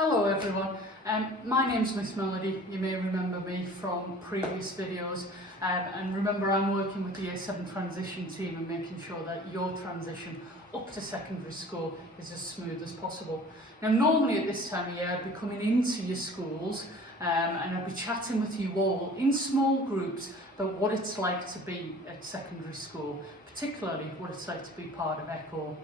Hello everyone, my name's Miss Melody. You may remember me from previous videos, and remember I'm working with the Year 7 transition team and making sure that your transition up to secondary school is as smooth as possible. Now normally at this time of year I'd be coming into your schools and I'd be chatting with you all in small groups about what it's like to be at secondary school, particularly what it's like to be part of ECHO.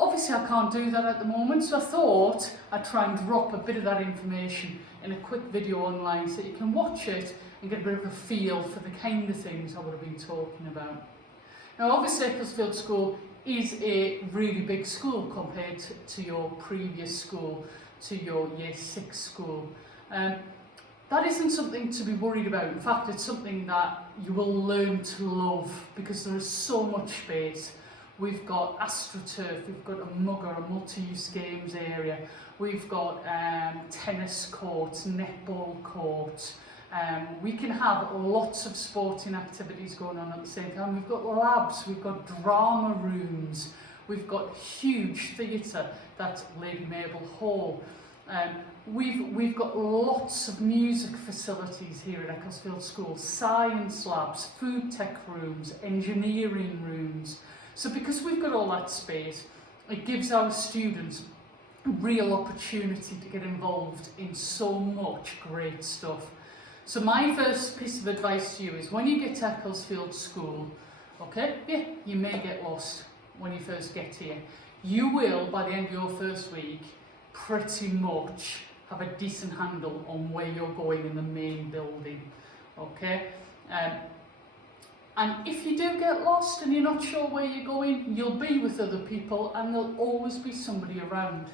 Obviously I can't do that at the moment, so I thought I'd try and drop a bit of that information in a quick video online so that you can watch it and get a bit of a feel for the kind of things I would have been talking about. Now obviously Ecclesfield School is a really big school compared to your previous school, to your Year 6 school. That isn't something to be worried about. In fact, it's something that you will learn to love because there is so much space. We've got AstroTurf, we've got a mugger, a multi-use games area, we've got tennis courts, netball courts, we can have lots of sporting activities going on at the same time. We've got labs, we've got drama rooms, we've got huge theatre, that's Lady Mabel Hall. We've got lots of music facilities here at Ecclesfield School, science labs, food tech rooms, engineering rooms. So because we've got all that space, it gives our students a real opportunity to get involved in so much great stuff. So my first piece of advice to you is when you get to Ecclesfield School, okay, yeah, you may get lost when you first get here. You will, by the end of your first week, pretty much have a decent handle on where you're going in the main building, okay? And if you do get lost and you're not sure where you're going, you'll be with other people and there'll always be somebody around.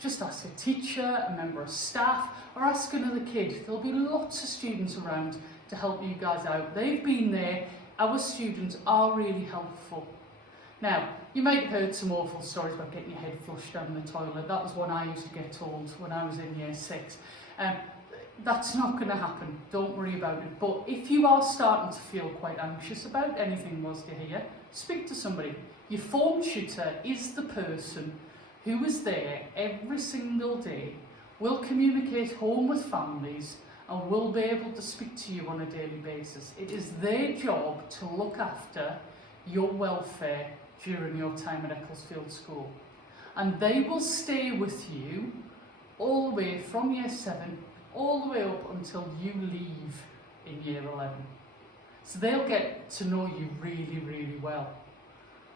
Just ask a teacher, a member of staff, or ask another kid. There'll be lots of students around to help you guys out. They've been there. Our students are really helpful. Now, you might have heard some awful stories about getting your head flushed down the toilet. That was one I used to get told when I was in Year 6. That's not going to happen, don't worry about it. But if you are starting to feel quite anxious about anything whilst you're here, speak to somebody. Your form tutor is the person who is there every single day, will communicate home with families and will be able to speak to you on a daily basis. It is their job to look after your welfare during your time at Ecclesfield School. And they will stay with you all the way from Year 7 all the way up until you leave in Year 11. So they'll get to know you really, really well.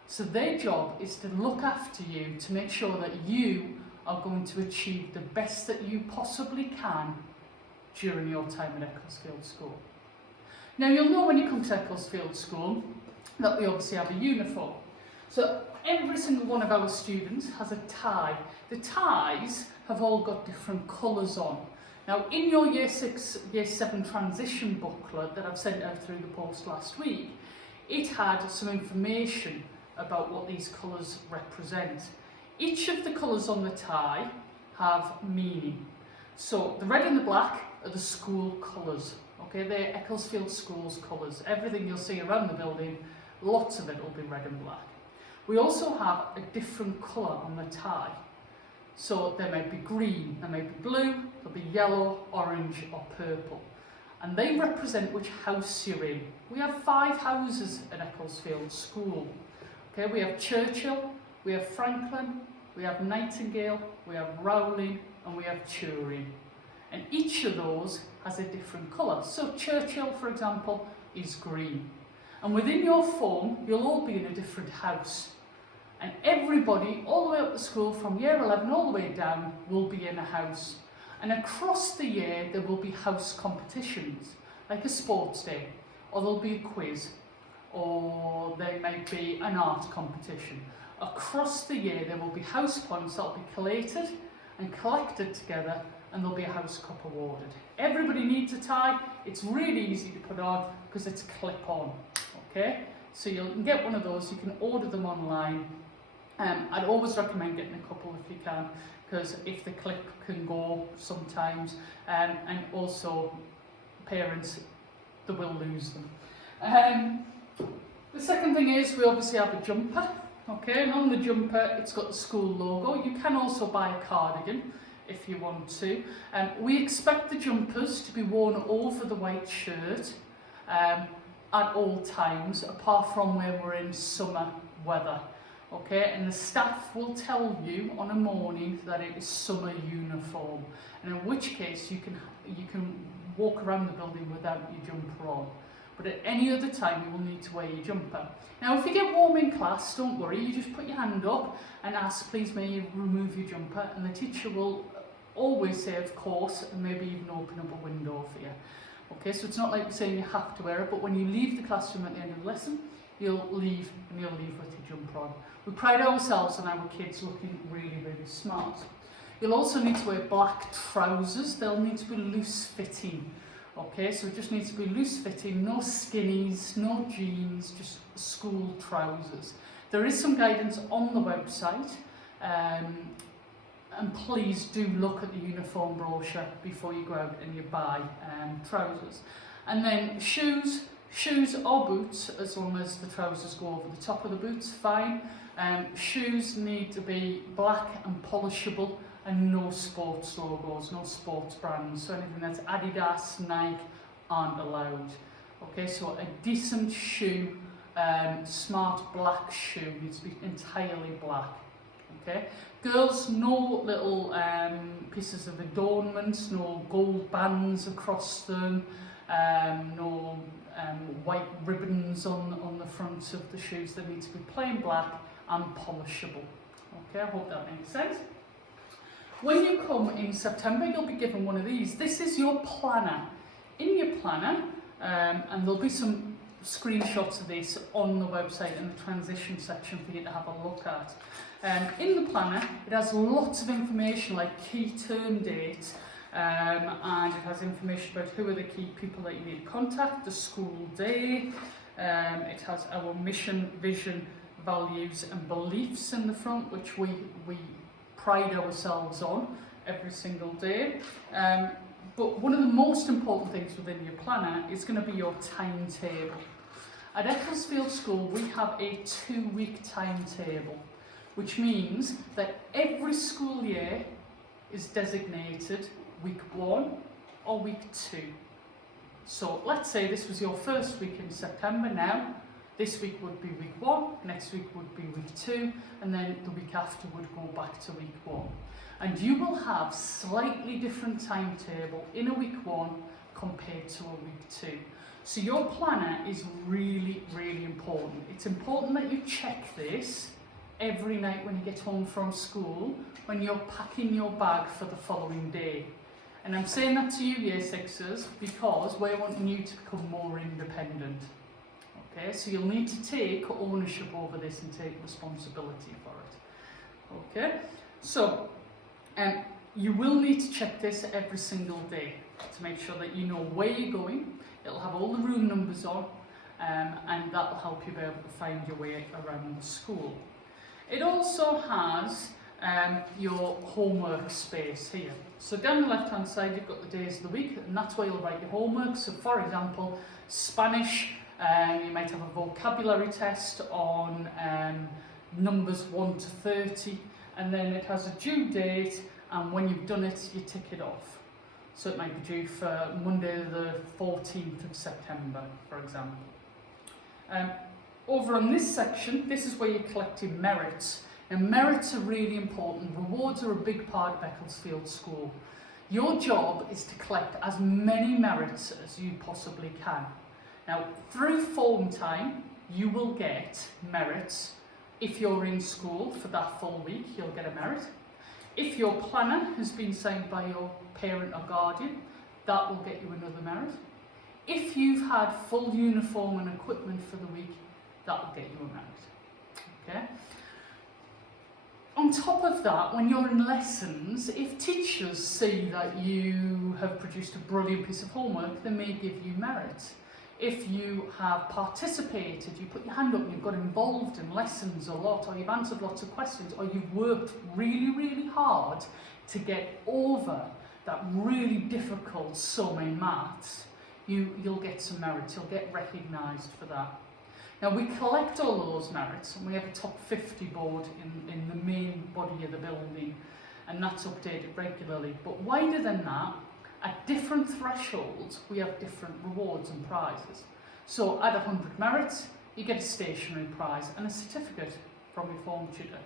So their job is to look after you to make sure that you are going to achieve the best that you possibly can during your time at Ecclesfield School. Now you'll know when you come to Ecclesfield School that we obviously have a uniform. So every single one of our students has a tie. The ties have all got different colours on. Now, in your Year 6, Year 7 transition booklet that I've sent out through the post last week, it had some information about what these colours represent. Each of the colours on the tie have meaning. So, the red and the black are the school colours. Okay, they're Ecclesfield School's colours. Everything you'll see around the building, lots of it will be red and black. We also have a different colour on the tie. So there might be green, there might be blue, there'll be yellow, orange or purple. And they represent which house you're in. We have 5 houses at Ecclesfield School. Okay, we have Churchill, we have Franklin, we have Nightingale, we have Rowling and we have Turing. And each of those has a different colour. So Churchill, for example, is green. And within your form, you'll all be in a different house. And everybody, all the way up the school, from Year 11 all the way down, will be in a house. And across the year, there will be house competitions, like a sports day, or there'll be a quiz, or there might be an art competition. Across the year, there will be house points that will be collated and collected together, and there'll be a house cup awarded. Everybody needs a tie. It's really easy to put on because it's clip-on, okay? So you can get one of those, you can order them online. I'd always recommend getting a couple if you can, because if the clip can go sometimes, and also parents, they will lose them. The second thing is we obviously have a jumper, okay, and on the jumper it's got the school logo. You can also buy a cardigan if you want to. We expect the jumpers to be worn over the white shirt at all times, apart from when we're in summer weather. Okay, and the staff will tell you on a morning that it is summer uniform, and in which case you can walk around the building without your jumper on. But at any other time you will need to wear your jumper. Now if you get warm in class, don't worry, you just put your hand up and ask, please may you remove your jumper, and the teacher will always say of course, and maybe even open up a window for you. Okay, so it's not like saying you have to wear it, but when you leave the classroom at the end of the lesson, you'll leave with your jumper on. We pride ourselves on our kids looking really, really smart. You'll also need to wear black trousers. They'll need to be loose fitting. Okay, so it just needs to be loose fitting, no skinnies, no jeans, just school trousers. There is some guidance on the website, and please do look at the uniform brochure before you go out and you buy trousers. And then shoes or boots, as long as the trousers go over the top of the boots, fine. Shoes need to be black and polishable, and no sports logos, no sports brands. So anything that's Adidas, Nike aren't allowed. Okay, so a decent shoe, smart black shoe needs to be entirely black. Okay, girls, no little pieces of adornments, no gold bands across them, no white ribbons on the front of the shoes. They need to be plain black and polishable. Okay, I hope that makes sense. When you come in September, you'll be given one of these. This is your planner. In your planner, and there'll be some screenshots of this on the website in the transition section for you to have a look at. In the planner, it has lots of information like key term dates, and it has information about who are the key people that you need to contact, the school day. It has our mission, vision, values and beliefs in the front, which we pride ourselves on every single day. But one of the most important things within your planner is going to be your timetable. At Ecclesfield School, we have a 2-week timetable, which means that every school year is designated week 1 or week 2. So let's say this was your first week in September now. This week would be week 1, next week would be week 2, and then the week after would go back to week 1. And you will have slightly different timetable in a week 1 compared to a week 2. So your planner is really, really important. It's important that you check this every night when you get home from school, when you're packing your bag for the following day. And I'm saying that to you, Year 6ers, because we're wanting you to become more independent. Okay, so you'll need to take ownership over this and take responsibility for it. Okay, so you will need to check this every single day to make sure that you know where you're going. It'll have all the room numbers on, and that will help you be able to find your way around the school. It also has your homework space here. So down the left hand side you've got the days of the week, and that's where you'll write your homework. So for example, Spanish, you might have a vocabulary test on numbers 1 to 30, and then it has a due date, and when you've done it you tick it off. So it might be due for Monday the 14th of September, for example. Over on this section, this is where you're collecting merits. And merits are really important. Rewards are a big part of Ecclesfield School. Your job is to collect as many merits as you possibly can. Now, through form time, you will get merits. If you're in school for that full week, you'll get a merit. If your planner has been signed by your parent or guardian, that will get you another merit. If you've had full uniform and equipment for the week, that will get you a merit. Okay? On top of that, when you're in lessons, if teachers see that you have produced a brilliant piece of homework, they may give you merit. If you have participated, you put your hand up and you've got involved in lessons a lot, or you've answered lots of questions, or you've worked really, really hard to get over that really difficult sum in maths, you'll get some merit, you'll get recognised for that. Now we collect all of those merits, and we have a top 50 board in the main body of the building. and that's updated regularly. But wider than that, at different thresholds, we have different rewards and prizes. So at 100 merits, you get a stationery prize and a certificate from your form tutor.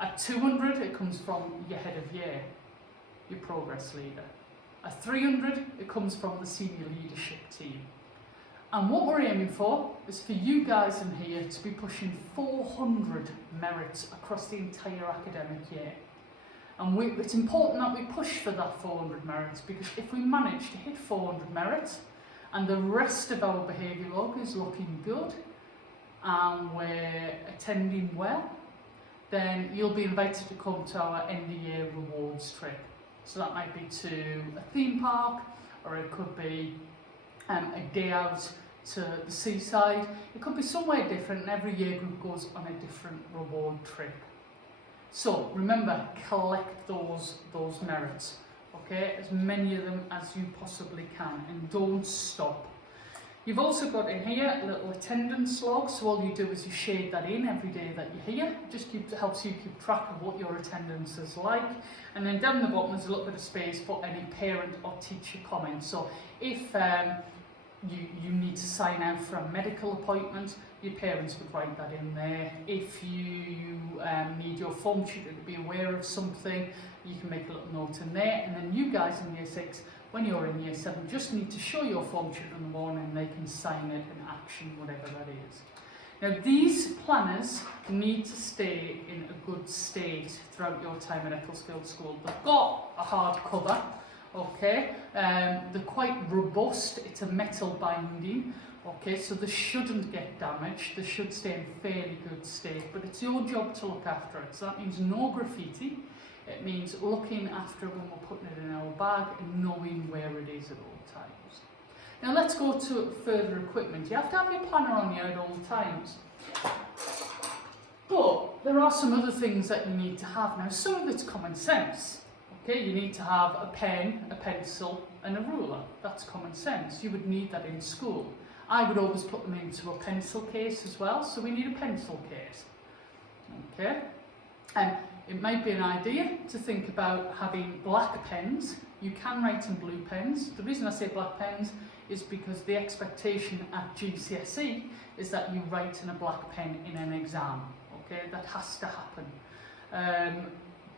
At 200, it comes from your head of year, your progress leader. At 300, it comes from the senior leadership team. And what we're aiming for is for you guys in here to be pushing 400 merits across the entire academic year. And it's important that we push for that 400 merits, because if we manage to hit 400 merits and the rest of our behaviour log is looking good and we're attending well, then you'll be invited to come to our end of year rewards trip. So that might be to a theme park, or it could be a day out to the seaside. It could be somewhere different, and every year group goes on a different reward trip. So remember, collect those merits, okay? As many of them as you possibly can, and don't stop. You've also got in here a little attendance log, so all you do is you shade that in every day that you're here. Just helps you keep track of what your attendance is like. And then down the bottom there's a little bit of space for any parent or teacher comments. So if you need to sign out for a medical appointment, your parents would write that in there. If you need your form tutor to be aware of something, you can make a little note in there. And then you guys in year 6, when you're in year 7, just need to show your form tutor in the morning and they can sign it and action whatever that is. Now these planners need to stay in a good state throughout your time at Ecclesfield School. They've got a hard cover, okay, they're quite robust, it's a metal binding, okay, so they shouldn't get damaged, they should stay in fairly good state, but it's your job to look after it. So that means no graffiti. It means looking after it when we're putting it in our bag and knowing where it is at all times. Now let's go to further equipment. You have to have your planner on you at all times. But there are some other things that you need to have. Now some of it's common sense. Okay, you need to have a pen, a pencil and a ruler. That's common sense. You would need that in school. I would always put them into a pencil case as well, so we need a pencil case. Okay, and it might be an idea to think about having black pens. You can write in blue pens. The reason I say black pens is because the expectation at GCSE is that you write in a black pen in an exam. Okay, that has to happen.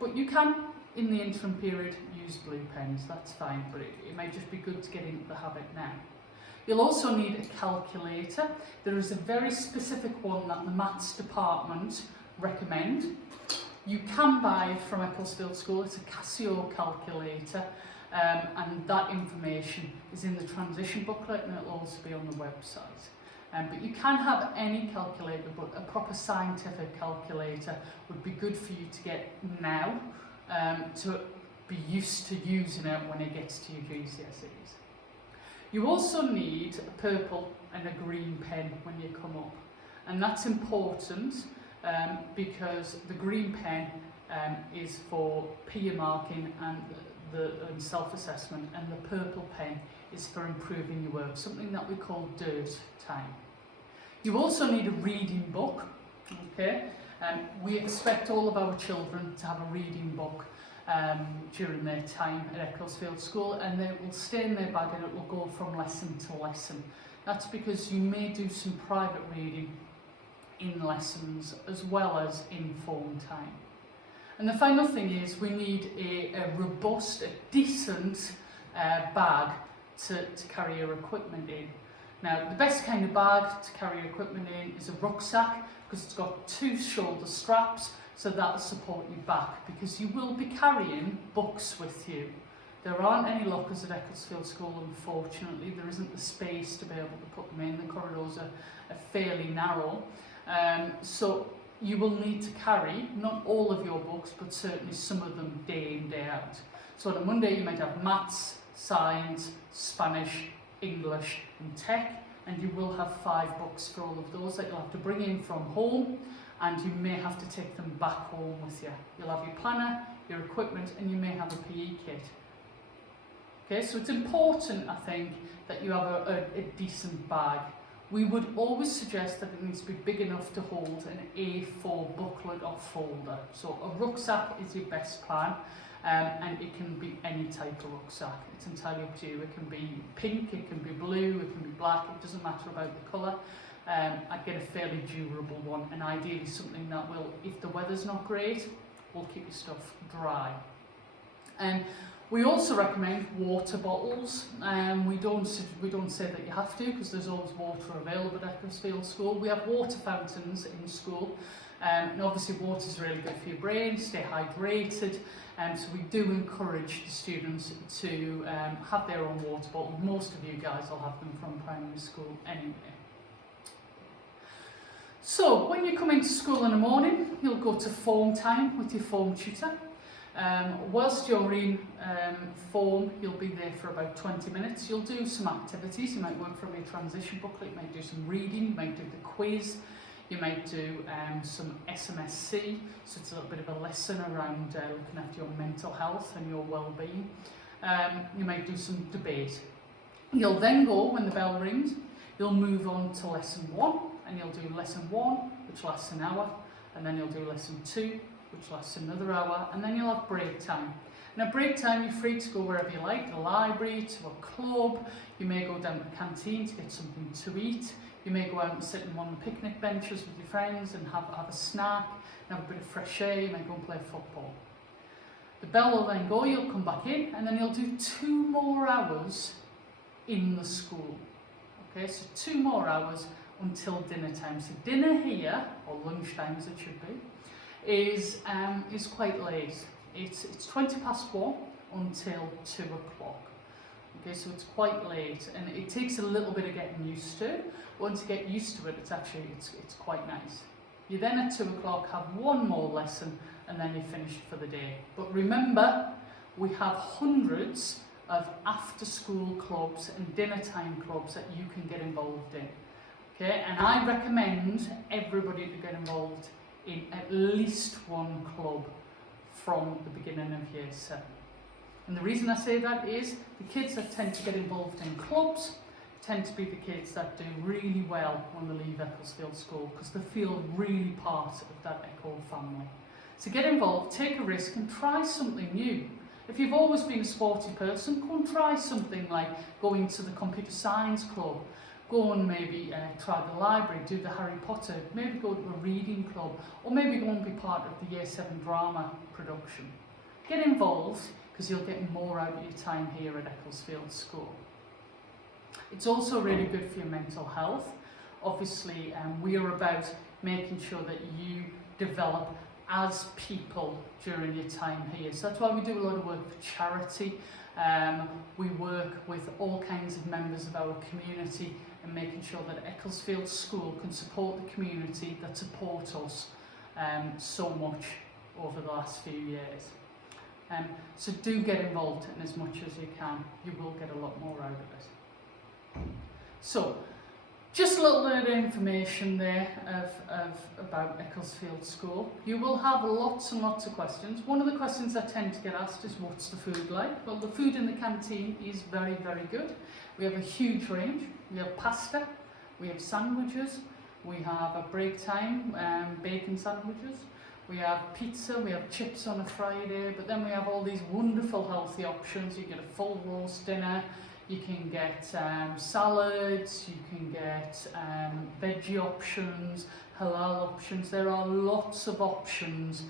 But you can, in the interim period, use blue pens. That's fine, but it might just be good to get into the habit now. You'll also need a calculator. There is a very specific one that the maths department recommend. You can buy from Ecclesfield School, it's a Casio calculator, and that information is in the transition booklet and it'll also be on the website. But you can have any calculator, but a proper scientific calculator would be good for you to get now, to be used to using it when it gets to your GCSEs. You also need a purple and a green pen when you come up, and that's important. Because the green pen is for peer marking and self-assessment, and the purple pen is for improving your work, something that we call dirt time. You also need a reading book, okay? We expect all of our children to have a reading book during their time at Ecclesfield School, and it will stay in their bag and it will go from lesson to lesson. That's because you may do some private reading in lessons as well as in form time. And the final thing is we need a robust, a decent bag to carry your equipment in. Now the best kind of bag to carry your equipment in is a rucksack, because it's got 2 shoulder straps, so that'll support your back, because you will be carrying books with you. There aren't any lockers at Ecclesfield School, unfortunately. There isn't the space to be able to put them in. The corridors are fairly narrow. So you will need to carry not all of your books, but certainly some of them day in, day out. So on a Monday you might have maths, science, Spanish, English and tech, and you will have 5 books for all of those that you'll have to bring in from home, and you may have to take them back home with you. You'll have your planner, your equipment, and you may have a PE kit. Okay, so it's important, I think, that you have a decent bag. We would always suggest that it needs to be big enough to hold an A4 booklet or folder. So a rucksack is your best plan. and it can be any type of rucksack. It's entirely up to you. It can be pink, it can be blue, it can be black, it doesn't matter about the colour. I'd get a fairly durable one, and ideally something that will, if the weather's not great, will keep your stuff dry. We also recommend water bottles. We don't say that you have to, because there's always water available at Ecclesfield School. We have water fountains in school, and obviously water is really good for your brain, stay hydrated, so we do encourage the students to have their own water bottle. Most of you guys will have them from primary school anyway. So when you come into school in the morning, you'll go to form time with your form tutor. Whilst you're in form, you'll be there for about 20 minutes. You'll do some activities. You might work from your transition booklet, you might do some reading, you might do the quiz, you might do some SMSC, so it's a little bit of a lesson around looking after your mental health and your well-being. You might do some debate. You'll then go, when the bell rings, you'll move on to lesson 1, and you'll do lesson 1, which lasts an hour, and then you'll do lesson 2, which lasts another hour, and then you'll have break time. And at break time, you're free to go wherever you like, the library, to a club, you may go down to the canteen to get something to eat, you may go out and sit on one of the picnic benches with your friends and have a snack, and have a bit of fresh air, you may go and play football. The bell will then go, you'll come back in, and then you'll do 2 more hours in the school. Okay, so 2 more hours until dinner time. So dinner here, or lunchtime as it should be, is quite late. It's 20 past 1 until 2 o'clock. Okay, so it's quite late, and it takes a little bit of getting used to. Once you get used to it, it's quite nice. You then at 2 o'clock have 1 more lesson, and then you're finished for the day. But remember, we have hundreds of after-school clubs and dinner time clubs that you can get involved in. Okay, and I recommend everybody to get involved in at least 1 club from the beginning of year 7. And the reason I say that is the kids that tend to get involved in clubs tend to be the kids that do really well when they leave Ecclesfield School, because they feel really part of that Echo family. So get involved, take a risk, and try something new. If you've always been a sporty person, go and try something like going to the computer science club. Go and maybe try the library, do the Harry Potter, maybe go to a reading club, or maybe go and be part of the Year 7 drama production. Get involved, because you'll get more out of your time here at Ecclesfield School. It's also really good for your mental health. Obviously, we are about making sure that you develop as people during your time here. So that's why we do a lot of work for charity. We work with all kinds of members of our community and making sure that Ecclesfield School can support the community that support us so much over the last few years. So do get involved in as much as you can. You will get a lot more out of it. So, just a little bit of information there about Ecclesfield School. You will have lots and lots of questions. One of the questions I tend to get asked is, what's the food like? Well, the food in the canteen is very, very good. We have a huge range. We have pasta, we have sandwiches, we have at break time bacon sandwiches, we have pizza, we have chips on a Friday, but then we have all these wonderful healthy options. You get a full roast dinner, you can get salads, you can get veggie options, halal options. There are lots of options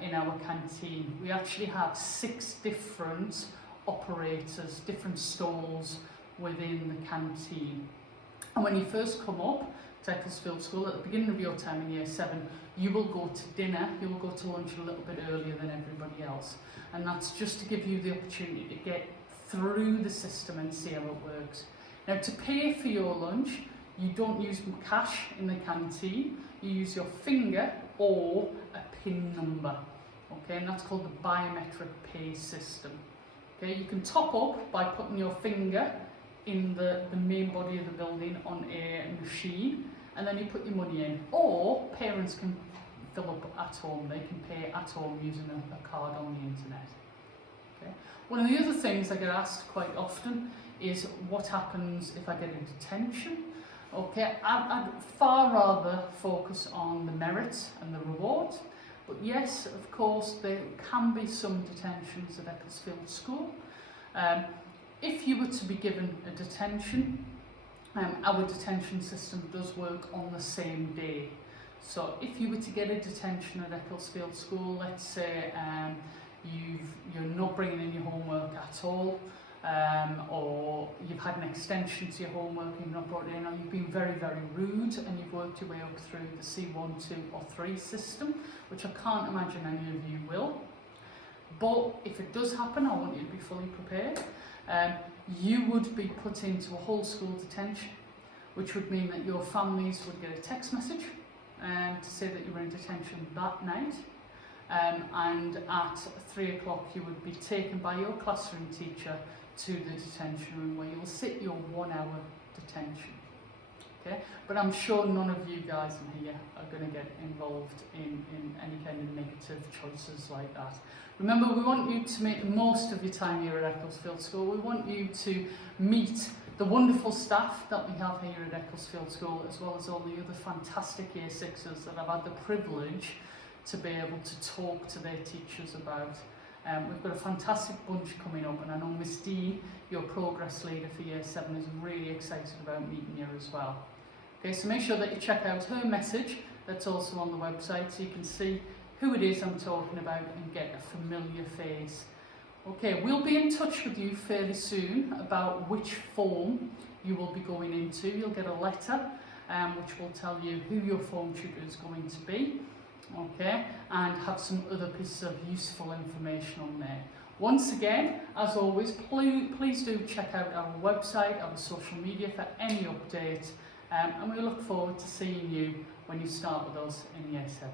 in our canteen. We actually have 6 different operators, different stalls within the canteen. And when you first come up to Ecclesfield School, at the beginning of your time in Year 7, you will go to dinner, you will go to lunch a little bit earlier than everybody else. And that's just to give you the opportunity to get through the system and see how it works. Now, to pay for your lunch, you don't use cash in the canteen, you use your finger or a PIN number. Okay, and that's called the biometric pay system. Okay, you can top up by putting your finger in the main body of the building on a machine, and then you put your money in, or parents can fill up at home. They can pay at home using a card on the internet. Okay. One of the other things I get asked quite often is, what happens if I get into detention? Okay, I'd far rather focus on the merits and the rewards. But yes, of course, there can be some detentions at Ecclesfield School. If you were to be given a detention, our detention system does work on the same day. So if you were to get a detention at Ecclesfield School, let's say you're not bringing in your homework at all, or you've had an extension to your homework and you've not brought it in, or you've been very, very rude and you've worked your way up through the C1, 2 or 3 system, which I can't imagine any of you will. But if it does happen, I want you to be fully prepared. You would be put into a whole school detention, which would mean that your families would get a text message to say that you were in detention that night. And at 3 o'clock you would be taken by your classroom teacher to the detention room, where you'll sit your 1 hour detention. Okay? But I'm sure none of you guys in here are going to get involved in any kind of negative choices like that. Remember, we want you to make the most of your time here at Ecclesfield School. We want you to meet the wonderful staff that we have here at Ecclesfield School, as well as all the other fantastic Year 6s that I've had the privilege to be able to talk to their teachers about. We've got a fantastic bunch coming up, and I know Miss Dean, your progress leader for Year 7, is really excited about meeting you as well. Okay, so make sure that you check out her message that's also on the website, so you can see who it is I'm talking about and get a familiar face. Okay, we'll be in touch with you fairly soon about which form you will be going into. You'll get a letter which will tell you who your form tutor is going to be. Okay, and have some other pieces of useful information on there. Once again, as always, please do check out our website, our social media for any update, and we look forward to seeing you when you start with us in Year 7.